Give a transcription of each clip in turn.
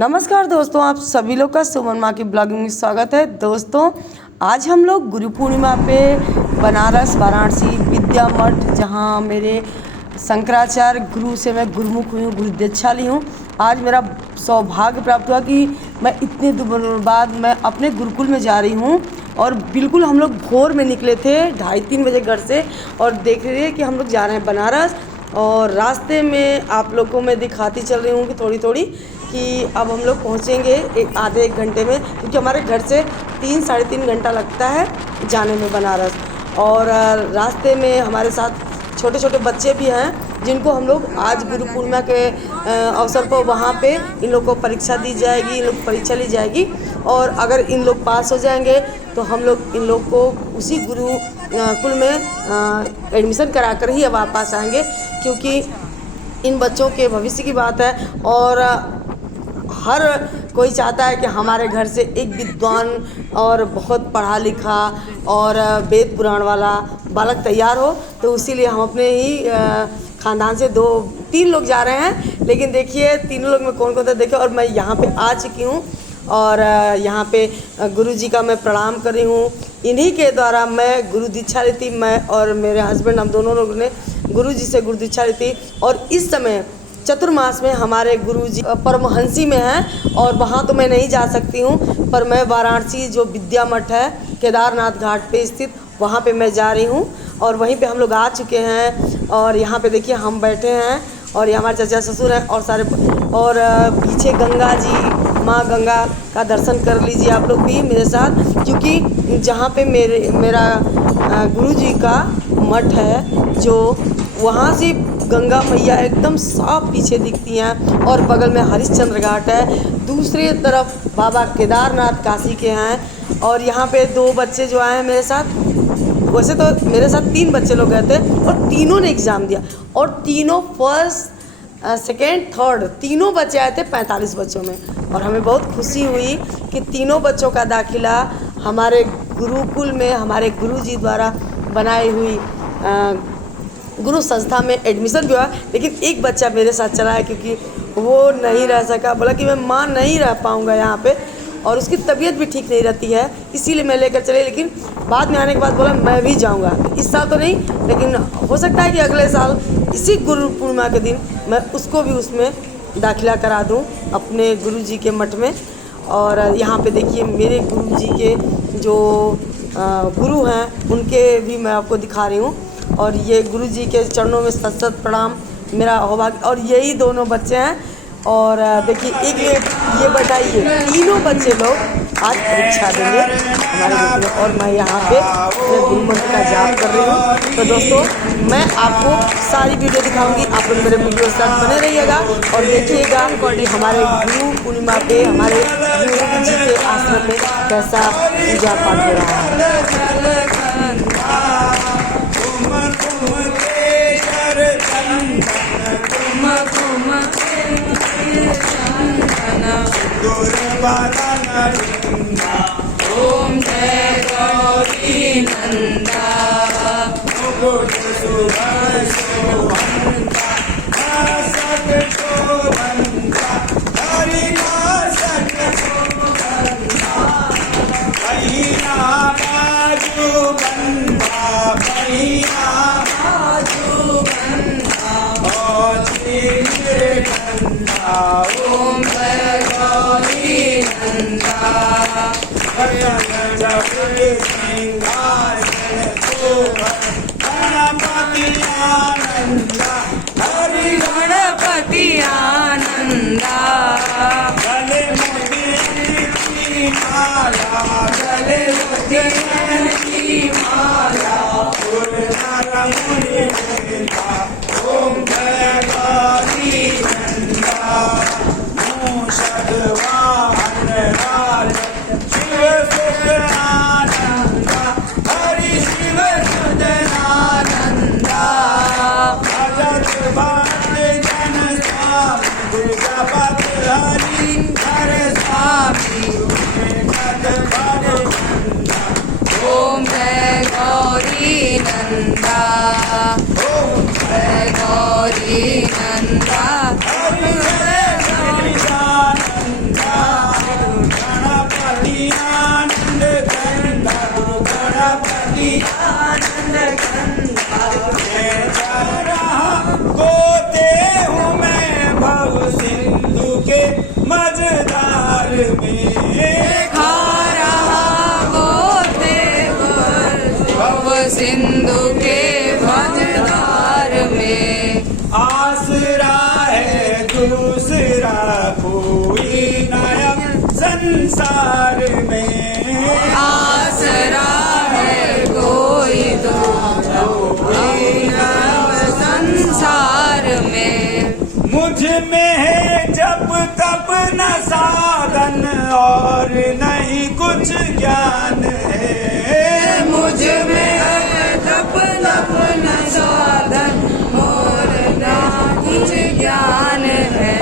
नमस्कार दोस्तों, आप सभी लोग का सुमन माँ की ब्लॉगिंग में स्वागत है। दोस्तों, आज हम लोग गुरु पूर्णिमा पे बनारस वाराणसी विद्या मठ, जहाँ मेरे शंकराचार्य गुरु से मैं गुरुमुख हुई हूँ, गुरु दीक्षा ली हूँ। आज मेरा सौभाग्य प्राप्त हुआ कि मैं इतने दिनों बाद मैं अपने गुरुकुल में जा रही हूँ। और बिल्कुल हम लोग भोर में निकले थे 2:30-3 बजे घर से, और देख रही है कि हम लोग जा रहे हैं बनारस। और रास्ते में आप लोगों को मैं दिखाती चल रही हूँ कि थोड़ी थोड़ी कि अब हम लोग पहुँचेंगे आधे एक घंटे में, क्योंकि हमारे घर से 3-3.5 घंटा लगता है जाने में बनारस। और रास्ते में हमारे साथ छोटे छोटे बच्चे भी हैं, जिनको हम लोग आज गुरु पूर्णिमा के अवसर पर वहाँ पे इन लोग को परीक्षा दी जाएगी, इन लोग परीक्षा ली जाएगी। और अगर इन लोग पास हो जाएंगे तो हम लोग इन लोग को उसी गुरु कुल में एडमिशन करा कर ही अब वापस आएंगे, क्योंकि इन बच्चों के भविष्य की बात है। और हर कोई चाहता है कि हमारे घर से एक विद्वान और बहुत पढ़ा लिखा और वेद पुराण वाला बालक तैयार हो। तो इसीलिए हम अपने ही ख़ानदान से 2-3 लोग जा रहे हैं। लेकिन देखिए तीनों लोग में कौन कौन था देखिए। और मैं यहाँ पे आ चुकी हूँ और यहाँ पे गुरु जी का मैं प्रणाम कर रही हूँ। इन्हीं के द्वारा मैं गुरु दीक्षा ली थी। मैं और मेरे हस्बैंड, हम दोनों लोगों ने गुरु जी से गुरु दीक्षा ली थी। और इस समय चतुर्मास में हमारे गुरुजी परमहंसी में हैं, और वहाँ तो मैं नहीं जा सकती हूँ, पर मैं वाराणसी जो विद्या मठ है केदारनाथ घाट पे स्थित, वहाँ पे मैं जा रही हूँ। और वहीं पे हम लोग आ चुके हैं। और यहाँ पे देखिए हम बैठे हैं, और ये हमारे चाचा ससुर हैं और सारे, और पीछे गंगा जी, माँ गंगा का दर्शन कर लीजिए आप लोग भी मेरे साथ, क्योंकि जहाँ पे मेरा गुरु जी का मठ है, जो वहाँ से गंगा मैया एकदम साफ पीछे दिखती हैं। और बगल में हरिश्चंद्र घाट है, दूसरी तरफ बाबा केदारनाथ काशी के हैं। और यहाँ पे 2 बच्चे जो आए हैं मेरे साथ, वैसे तो मेरे साथ 3 बच्चे लोग गए थे, और तीनों ने एग्ज़ाम दिया, और तीनों फर्स्ट, सेकेंड, थर्ड, तीनों बच्चे आए थे 45 बच्चों में। और हमें बहुत खुशी हुई कि तीनों बच्चों का दाखिला हमारे गुरुकुल में हमारे गुरु जी द्वारा बनाई हुई गुरु संस्था में एडमिशन भी हुआ। लेकिन एक बच्चा मेरे साथ चला है, क्योंकि वो नहीं रह सका, बोला कि मैं माँ नहीं रह पाऊँगा यहाँ पे, और उसकी तबीयत भी ठीक नहीं रहती है, इसीलिए मैं लेकर चले। लेकिन बाद में आने के बाद बोला मैं भी जाऊँगा। इस साल तो नहीं, लेकिन हो सकता है कि अगले साल इसी गुरु पूर्णिमा के दिन मैं उसको भी उसमें दाखिला करा दूँ अपने गुरु जी के मठ में। और यहाँ पे देखिए मेरे गुरु जी के जो गुरु हैं उनके भी मैं आपको दिखा रही हूँ। और ये गुरु जी के चरणों में सत सत प्रणाम, मेरा सौभाग्य। और यही दोनों बच्चे हैं। और देखिए एक ये बताइए, तीनों बच्चे लोग आज परीक्षा देंगे हमारे गुरु में, और मैं यहाँ पे अपने गुरु मंत्र का जाप कर रही हूँ। तो दोस्तों, मैं आपको सारी वीडियो दिखाऊंगी, आप लोग मेरे वीडियो के साथ बने रहिएगा और देखिएगा हमारे गुरु पूर्णिमा पे हमारे गुरु जी के आश्रम में कैसा पूजा पाठ हो रहा है। ओम जय गौरी नंदा, ओम जय गौरी नंदा, हरि गणपति आनंदा, गले मोती की माला, गले मोती की माला, ओम जय गौरी नंदा, मूषक वाहन राज, शिव सुत आनंदा, हरि शिव सुत आनंदा, भजत भक्त जन स्वामी, दुर्गा पत हरि हर स्वामी, ओम जय गौरी नंदा, ओम जय गौरी नंदा, हरि हर मैं जा रहा गोते हूँ मैं भव सिंधु के मझधार में खा रहा गोते भव सिंधु के मझधार में। आसरा है दूसरा कोई नायक संसार में आसरा है कोई संसार में। मुझ में है जब तब न साधन और नहीं कुछ ज्ञान है मुझ में है जप तप न साधन और ना कुछ ज्ञान है।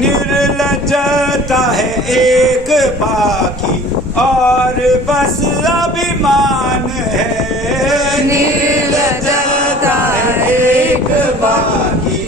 निर्लजता है एक बाकी और बस अभिमान है निर्लजता है एक बाकी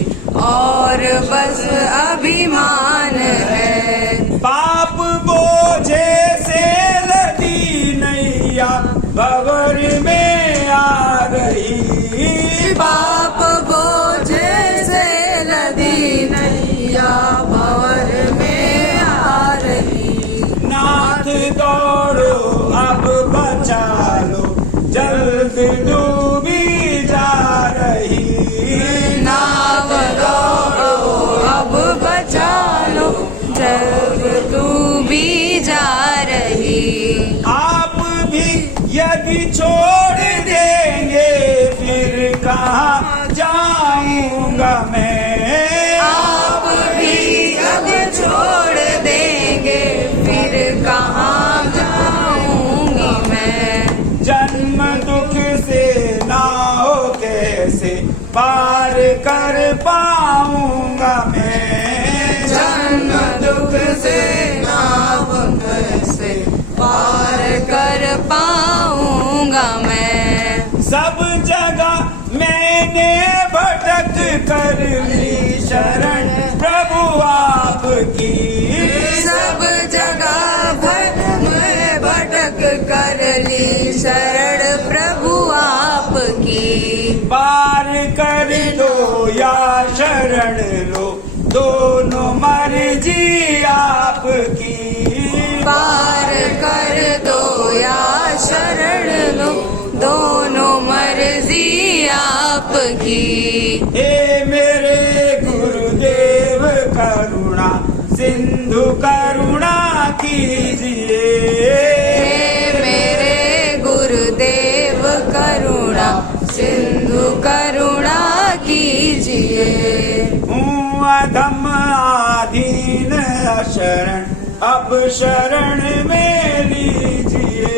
और बस अभिमान है। पाप बोझे से लदी नैया भंवर में आ रही पाप बोझे से लदी नैया भंवर में आ रही। नाथ दौड़ो अब बचा लो जल्द डूबी जा रही नाव दौड़ो अब बचा लो जब डूबी जा रही। आप भी यदि छोड़ देंगे फिर कहाँ जाऊंगा मैं आप भी अब छोड़ देंगे फिर कहाँ जाऊंगी मैं। जन्म दुख से नाव कैसे पार कर पाऊंगा मैं जन्म दुख से नाव कैसे पार कर पाऊंगा मैं। सब जगह मैंने भटक कर ली शरण प्रभु आपकी सब जगह मैं भटक कर ली शरण प्रभु आपकी। पार कर दो या शरण लो दोनों मर्जी आपकी पार कर दो या शरण लो दोनों मर्जी आपकी। हे मेरे गुरुदेव करुणा सिंधु करुणा कीजिए हे मेरे गुरुदेव करुणा सिंधु करुणा कीजिए। हूँ अधम आधीन अशरण अब शरण में लीजिए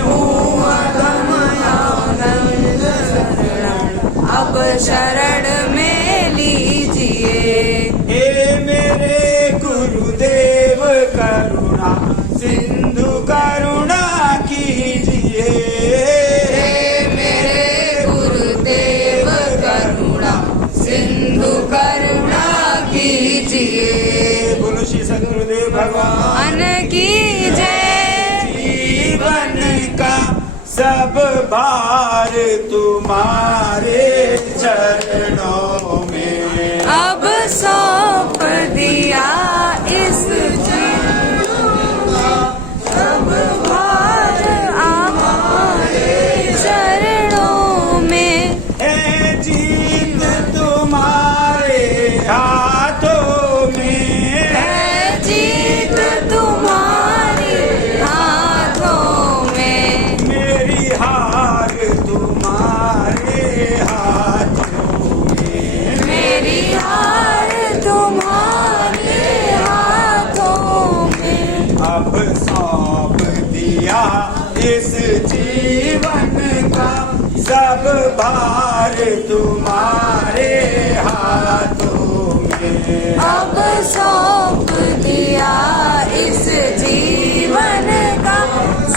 हूँ अधम आनंद शरण अब शरण में लीजिए। हे मेरे गुरुदेव करुणा सिंधु करुणा कीजिए हे मेरे गुरुदेव करुणा सिंधु करुणा कीजिए। बोलो श्री सद्गुरुदेव भगवान की जय। जीवन का सब भार तुम्हारे चरणों में अब सौंप दिया इस जीवन का सब भार हमारे चरणों में। है जीत तुम्हारे हाथों में है जीत तुम्हारे हाथों में। मेरी हार तुम्हारे हाथों में मेरी हार तुम्हारे हाथों में। अब सौंप दिया इस जीवन का सब भार तुम्हारे हाथों में अब सौंप दिया इस जीवन का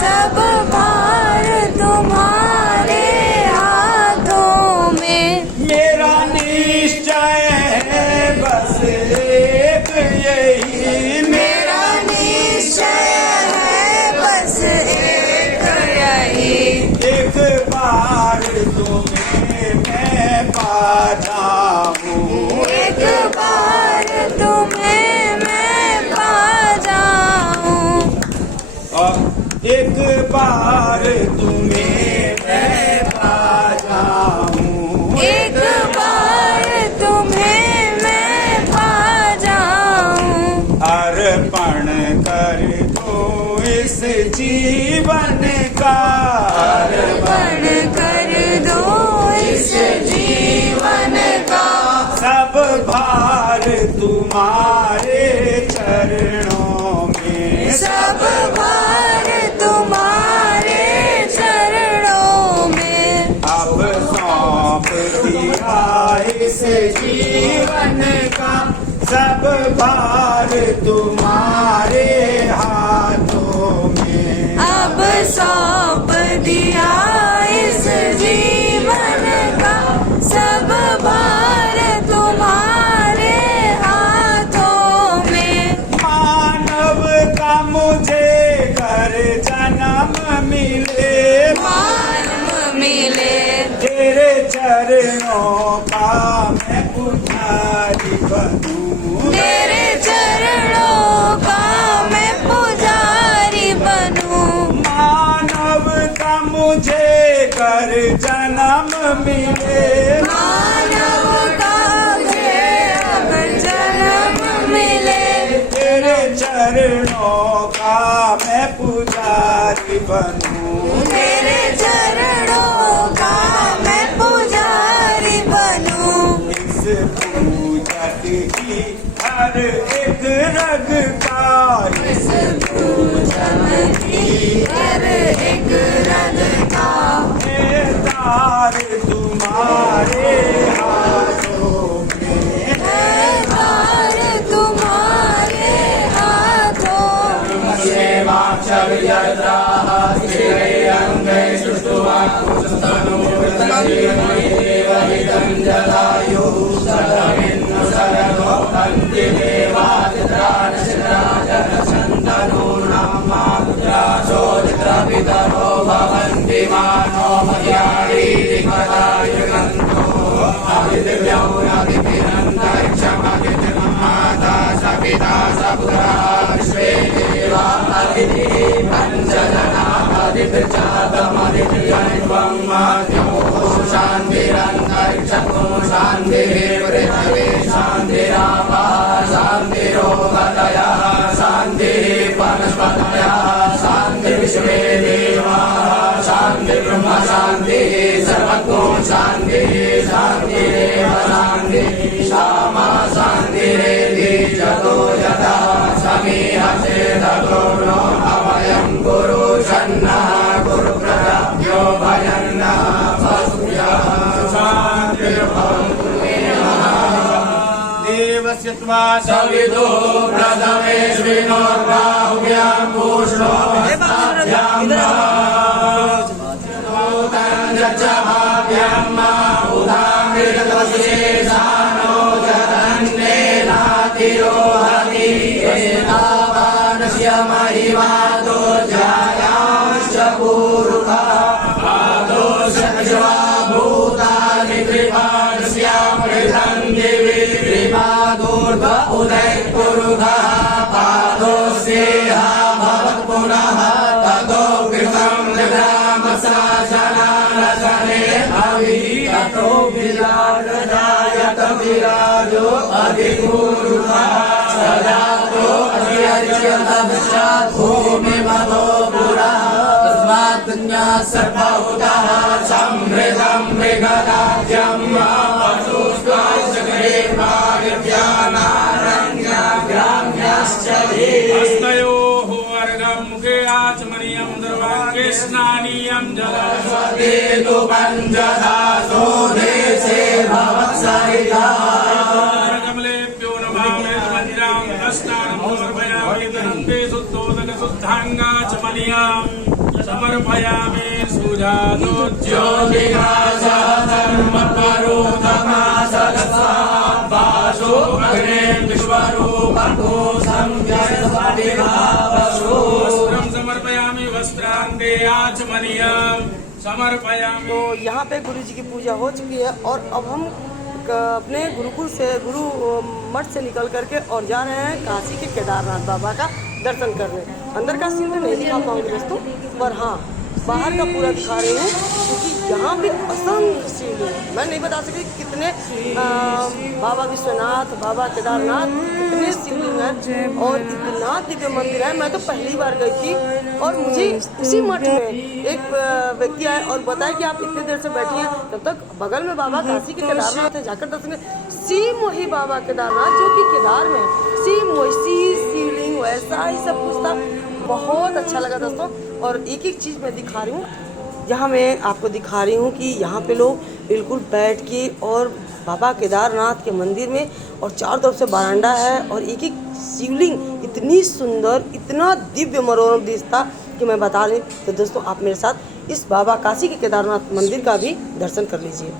सब भार तुम्हारे हाथों में। मेरा निश्चय है बस एक यही मेरा निश्चय है बस एक यही। एक बार तुम बार तुम्हें मैं पा जाऊं, एक बार तुम्हें मैं पा जाऊं। अर्पण कर दो इस जीवन का, अर्पण कर दो इस जीवन का। सब भार तुम्हारे चरणों में, सब भार तुम्हारे चरणों में। अब सौंप दिया इस जीवन का, सब भार तुम्हारे हाथों में। अब सौंप दिया इस जीवन का, सब भार तुम्हारे हाथों में। मानव का मुझे घर जन्म मिले, मानव मिले तेरे चरणों का मैं पुजारी बनूं, तेरे चरणों का मैं पुजारी बनूं। मानव का मुझे घर जन्म मिले, मानव का मुझे अगर जन्म मिले, तेरे चरणों का मैं पुजारी बनूं, तेरे चरणों का मैं पुजारी बनूं। इस पूजक की हर एक रग का, इस पूजन की हर एक रग का। ये तार तुम्हारे हाथों में, है भार तुम्हारे हाथों में। देवस्य त्वा सविदो प्रथमेष्विनोर्बाहुभ्यां पूष्णो हस्तयोः अर्घं मुखे आचमनीयं सर्वाङ्गे स्नानीयं जलस्वते तु कमलेभ्यो नमामि मन्दिरां स्नानं समर्पयामि धनन्ते शुद्धोदक शुद्धाङ्गाचमनीयं समर्पयामि वस्त्रं समर्पयामि वस्त्रान्ते आचमनीयं समर्पयामि। तो यहाँ पे गुरु जी की पूजा हो चुकी है और अब हम अपने गुरुकुल से गुरु मठ से निकल करके और जा रहे हैं काशी के केदारनाथ बाबा का दर्शन करने। अंदर का सीन तो नहीं दिखा पाऊंगी दोस्तों, पर हाँ बाहर का पूरा दिखा रही हूँ, क्योंकि यहाँ पे असंख्य शिवलिंग, मैं नहीं बता सकती कितने बाबा विश्वनाथ, बाबा केदारनाथ, कितने शिवलिंग हैं और इतना दिव्य मंदिर है। मैं तो पहली बार गई थी और मुझे उसी मठ में एक व्यक्ति आए और बताया कि आप इतनी देर से बैठी हैं, तब तक बगल में बाबा काशी के केदारनाथ है, जाकर दर्शन सेम वही बाबा केदारनाथ जो कि केदार में, सेम वैसी शिवलिंग, वैसा ही सब कुछ था। बहुत अच्छा लगा दोस्तों। और एक एक चीज़ मैं दिखा रही हूँ, यहाँ मैं आपको दिखा रही हूँ कि यहाँ पे लोग बिल्कुल बैठ के और बाबा केदारनाथ के मंदिर में, और चारों तरफ से बरांडा है और एक एक शिवलिंग इतनी सुंदर, इतना दिव्य मनोरम दृश्य था कि मैं बता रही। तो दोस्तों आप मेरे साथ इस बाबा काशी के केदारनाथ मंदिर का भी दर्शन कर लीजिए।